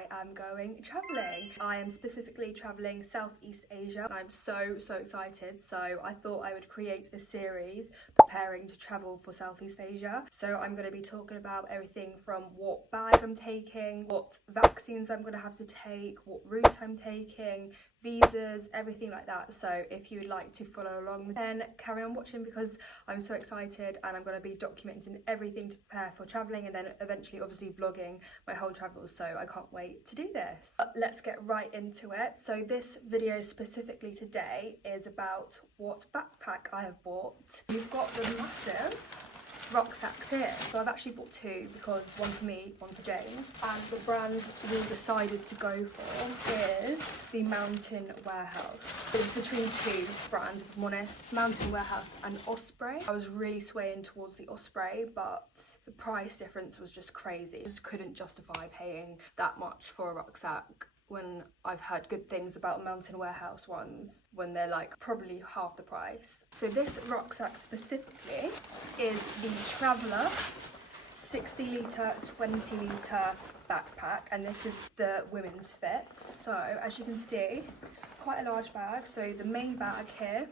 I am going travelling. I am specifically travelling Southeast Asia. I'm so excited. So I thought I would create a series preparing to travel for Southeast Asia. So I'm going to be talking about everything from what bag I'm taking, what vaccines I'm going to have to take, what route I'm taking, visas, everything like that. So if you would like to follow along, then carry on watching, because I'm so excited and I'm going to be documenting everything to prepare for travelling, and then eventually obviously vlogging my whole travels. So I can't wait to do this. But let's get right into it. So this video specifically today is about what backpack I have bought. You've got the massive rucksacks here. So I've actually bought two, because one for me, one for James. And the brand we decided to go for is the Mountain Warehouse. It was between two brands, if I'm honest, Mountain Warehouse and Osprey. I was really swaying towards the Osprey, but the price difference was just crazy. I just couldn't justify paying that much for a rucksack when I've heard good things about Mountain Warehouse ones, when they're like probably half the price. So this rucksack specifically is the Traveller 60 litre, 20 litre backpack, and this is the women's fit. So as you can see, quite a large bag. So the main bag here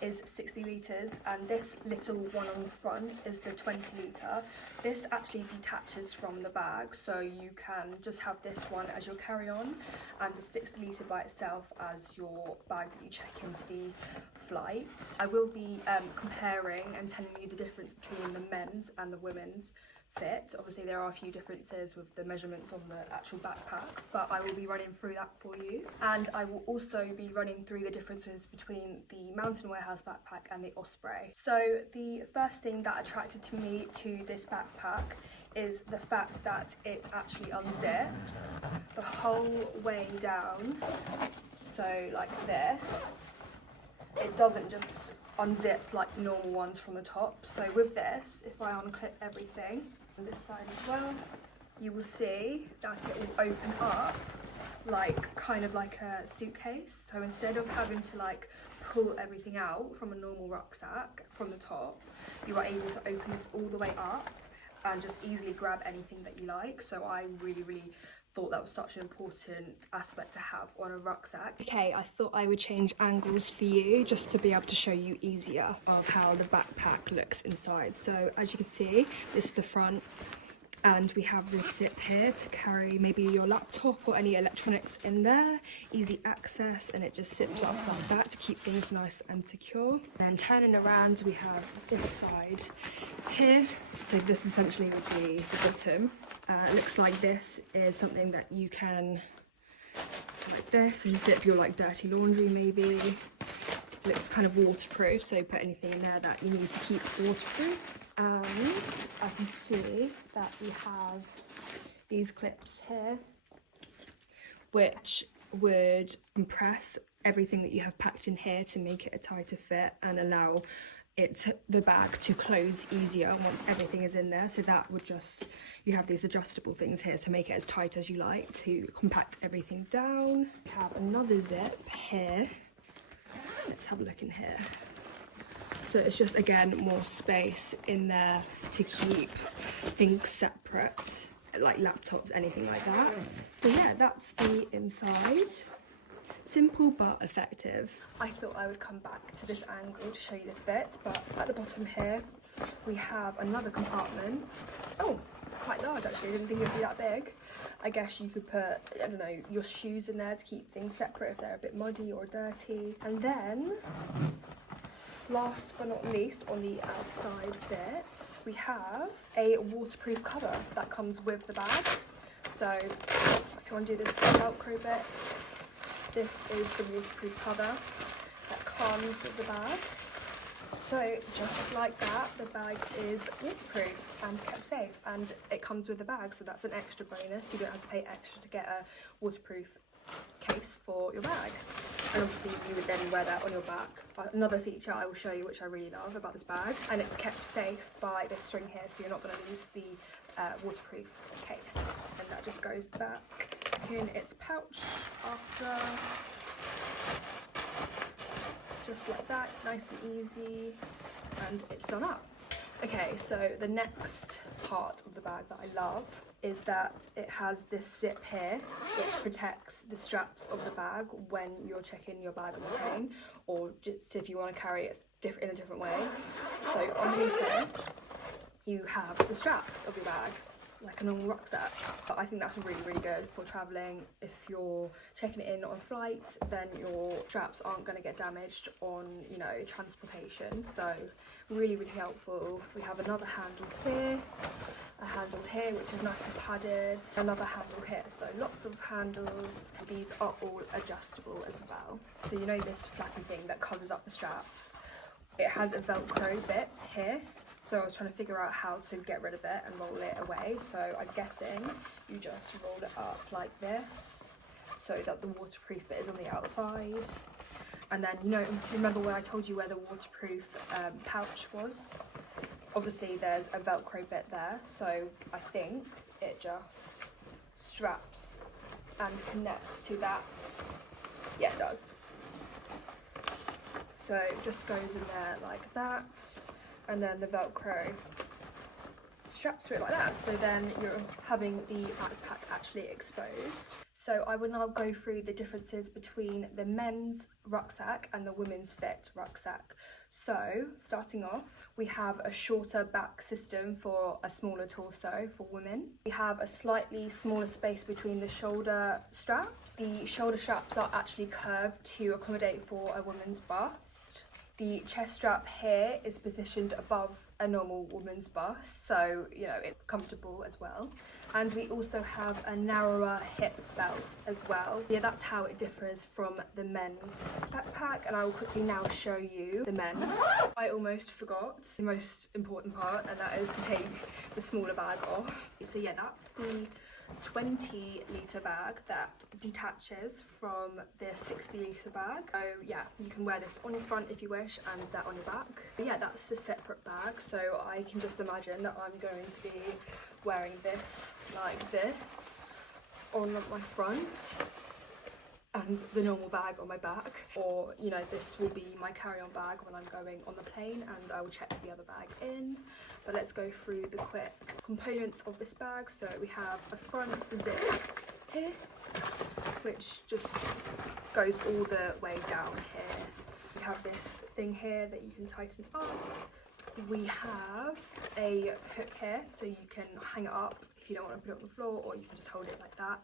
is 60 litres, and this little one on the front is the 20 litre. This actually detaches from the bag, so you can just have this one as your carry-on, and the 60 litre by itself as your bag that you check into the flight. I will be comparing and telling you the difference between the men's and the women's fit. Obviously there are a few differences with the measurements on the actual backpack, but I will be running through that for you. And I will also be running through the differences between the Mountain Warehouse backpack and the Osprey. So the first thing that attracted me to this backpack is the fact that it actually unzips the whole way down. So like this, it doesn't just unzip like normal ones from the top. So with this, if I unclip everything on this side as well, you will see that it will open up like kind of like a suitcase. So instead of having to like pull everything out from a normal rucksack from the top, you are able to open this all the way up and just easily grab anything that you like. So I really thought that was such an important aspect to have on a rucksack. Okay, I thought I would change angles for you just to be able to show you easier of how the backpack looks inside. So as you can see, this is the front, and we have this zip here to carry maybe your laptop or any electronics in there. Easy access, and it just zips up like that to keep things nice and secure. Then turning around, we have this side here. So this essentially would be the bottom. It looks like this is something that you can, like this, and zip your like dirty laundry maybe. It looks kind of waterproof, so put anything in there that you need to keep waterproof. And I can see that we have these clips here, which would compress everything that you have packed in here to make it a tighter fit and allow the bag to close easier once everything is in there. So that would just, you have these adjustable things here to make it as tight as you like to compact everything down. We have another zip here. Let's have a look in here. So it's just, again, more space in there to keep things separate, like laptops, anything like that. So yeah, that's the inside. Simple but effective. I thought I would come back to this angle to show you this bit, but at the bottom here we have another compartment. Oh, it's quite large actually, I didn't think it would be that big. I guess you could put, I don't know, your shoes in there to keep things separate if they're a bit muddy or dirty. And then, last but not least, on the outside bit, we have a waterproof cover that comes with the bag. So if you want to do this Velcro bit, this is the waterproof cover that comes with the bag. So just like that, the bag is waterproof and kept safe, and it comes with the bag, so that's an extra bonus. You don't have to pay extra to get a waterproof case for your bag, and obviously you would then wear that on your back. Another feature I will show you, which I really love about this bag, and it's kept safe by this string here, so you're not going to lose the waterproof case, and that just goes back in its pouch after, just like that, nice and easy, and it's done up. Okay, so the next part of the bag that I love is that it has this zip here which protects the straps of the bag when you're checking your bag on the plane, or just if you want to carry it in a different way. So underneath here you have the straps of your bag, like a normal rucksack. But I think that's really good for traveling. If you're checking it in on a flight, then your straps aren't going to get damaged on, you know, transportation. So really helpful. We have another handle here, a handle here which is nice and padded, another handle here, so lots of handles. These are all adjustable as well. So you know this flappy thing that covers up the straps, it has a velcro bit here. So I was trying to figure out how to get rid of it and roll it away. So I'm guessing you just roll it up like this so that the waterproof bit is on the outside. And then, you know, remember when I told you where the waterproof pouch was? Obviously there's a velcro bit there, so I think it just straps and connects to that. Yeah, it does. So it just goes in there like that, and then the velcro straps through it like that, so then you're having the backpack actually exposed. So I will now go through the differences between the men's rucksack and the women's fit rucksack. So starting off, we have a shorter back system for a smaller torso for women. We have a slightly smaller space between the shoulder straps. The shoulder straps are actually curved to accommodate for a woman's bust. The chest strap here is positioned above a normal woman's bust, so you know it's comfortable as well. And we also have a narrower hip belt as well. Yeah, that's how it differs from the men's backpack, and I will quickly now show you the men's. I almost forgot the most important part, and that is to take the smaller bag off. So yeah, that's the 20-litre bag that detaches from the 60-litre bag. So yeah, you can wear this on your front if you wish, and that on your back. But yeah, that's the separate bag, so I can just imagine that I'm going to be wearing this like this on my front and the normal bag on my back, or you know, this will be my carry-on bag when I'm going on the plane, and I will check the other bag in. But let's go through the quick components of this bag. So we have a front zip here which just goes all the way down here. We have this thing here that you can tighten up. We have a hook here so you can hang it up if you don't want to put it on the floor, or you can just hold it like that.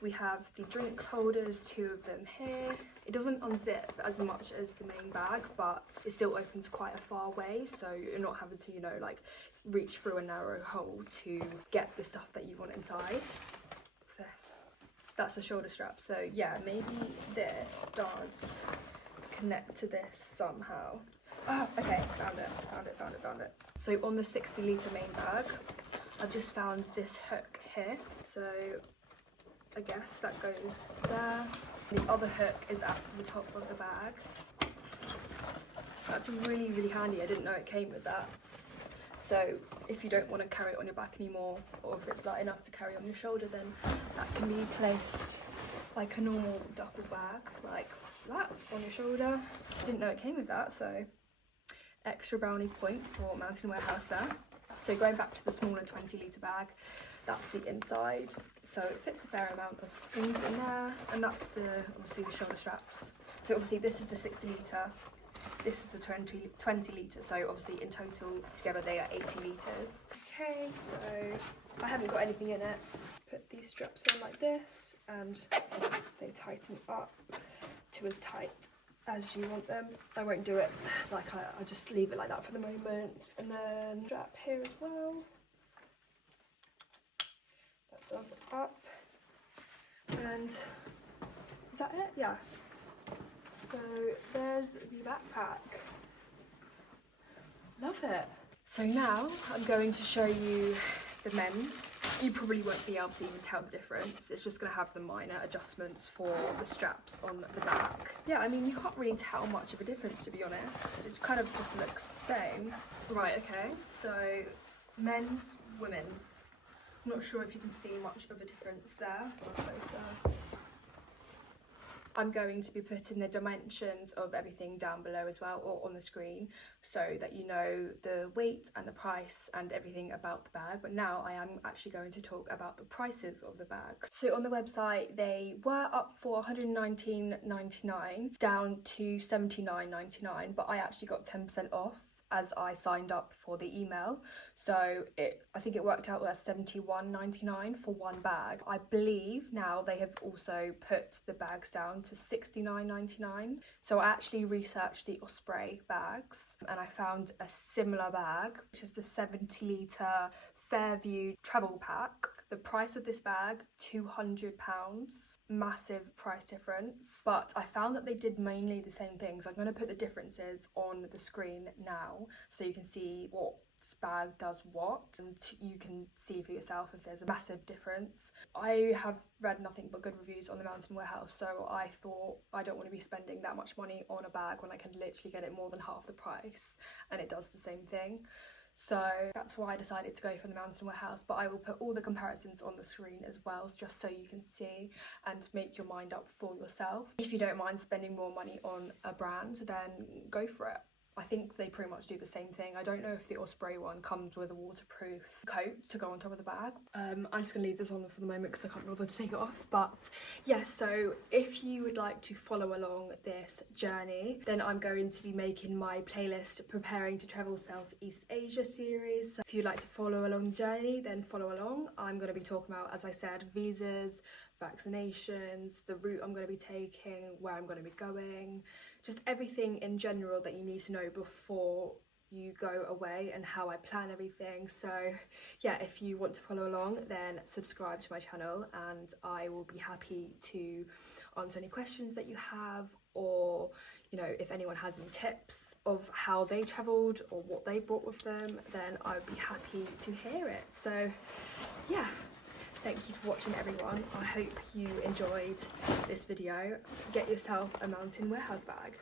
We have the drinks holders, 2 of them here. It doesn't unzip as much as the main bag, but it still opens quite a far way, so you're not having to, you know, like reach through a narrow hole to get the stuff that you want inside. What's this? That's the shoulder strap. So yeah, maybe this does connect to this somehow. Ah, okay, found it. So on the 60-litre main bag, I've just found this hook here. So I guess that goes there. The other hook is at the top of the bag. That's really handy. I didn't know it came with that. So if you don't want to carry it on your back anymore, or if it's light enough to carry on your shoulder, then that can be placed like a normal duffel bag, like that, on your shoulder. Didn't know it came with that, so extra brownie point for Mountain Warehouse there. So going back to the smaller 20-litre bag, that's the inside, so it fits a fair amount of things in there, and that's obviously the shoulder straps. So obviously this is the 60-litre, this is the 20-litre, so obviously in total together they are 80 litres. Okay, so I haven't got anything in it. Put these straps on like this, and they tighten up to as tight as you want them. I won't do it like I'll just leave it like that for the moment. And then strap here as well. That does it up. And is that it? Yeah. So there's the backpack. Love it. So now I'm going to show you the men's. You probably won't be able to even tell the difference. It's just going to have the minor adjustments for the straps on the back. Yeah, I mean, you can't really tell much of a difference, to be honest. It kind of just looks the same. Right, okay, so men's, women's. I'm not sure if you can see much of a difference there. Closer. I'm going to be putting the dimensions of everything down below as well, or on the screen, so that you know the weight and the price and everything about the bag. But now I am actually going to talk about the prices of the bags. So on the website they were up for £119.99 down to £79.99, but I actually got 10% off as I signed up for the email, so I think it worked out as £71.99 for one bag. I believe now they have also put the bags down to £69.99. So I actually researched the Osprey bags and I found a similar bag, which is the 70-litre Fairview travel pack. The price of this bag, £200, massive price difference, but I found that they did mainly the same things. I'm going to put the differences on the screen now so you can see what bag does what, and you can see for yourself if there's a massive difference. I have read nothing but good reviews on the Mountain Warehouse, so I thought I don't want to be spending that much money on a bag when I can literally get it more than half the price, and it does the same thing. So that's why I decided to go for the Mountain Warehouse, but I will put all the comparisons on the screen as well, just so you can see and make your mind up for yourself. If you don't mind spending more money on a brand, then go for it. I think they pretty much do the same thing. I don't know if the Osprey one comes with a waterproof coat to go on top of the bag. I'm just going to leave this on for the moment because I can't bother to take it off. But yeah, so if you would like to follow along this journey, then I'm going to be making my playlist Preparing to Travel Southeast Asia series. So if you'd like to follow along the journey, then follow along. I'm going to be talking about, as I said, visas, vaccinations, the route I'm going to be taking, where I'm going to be going, just everything in general that you need to know before you go away and how I plan everything. So yeah, if you want to follow along, then subscribe to my channel and I will be happy to answer any questions that you have, or you know, if anyone has any tips of how they travelled or what they brought with them, then I would be happy to hear it. So yeah, thank you for watching everyone. I hope you enjoyed this video. Get yourself a Mountain Warehouse bag.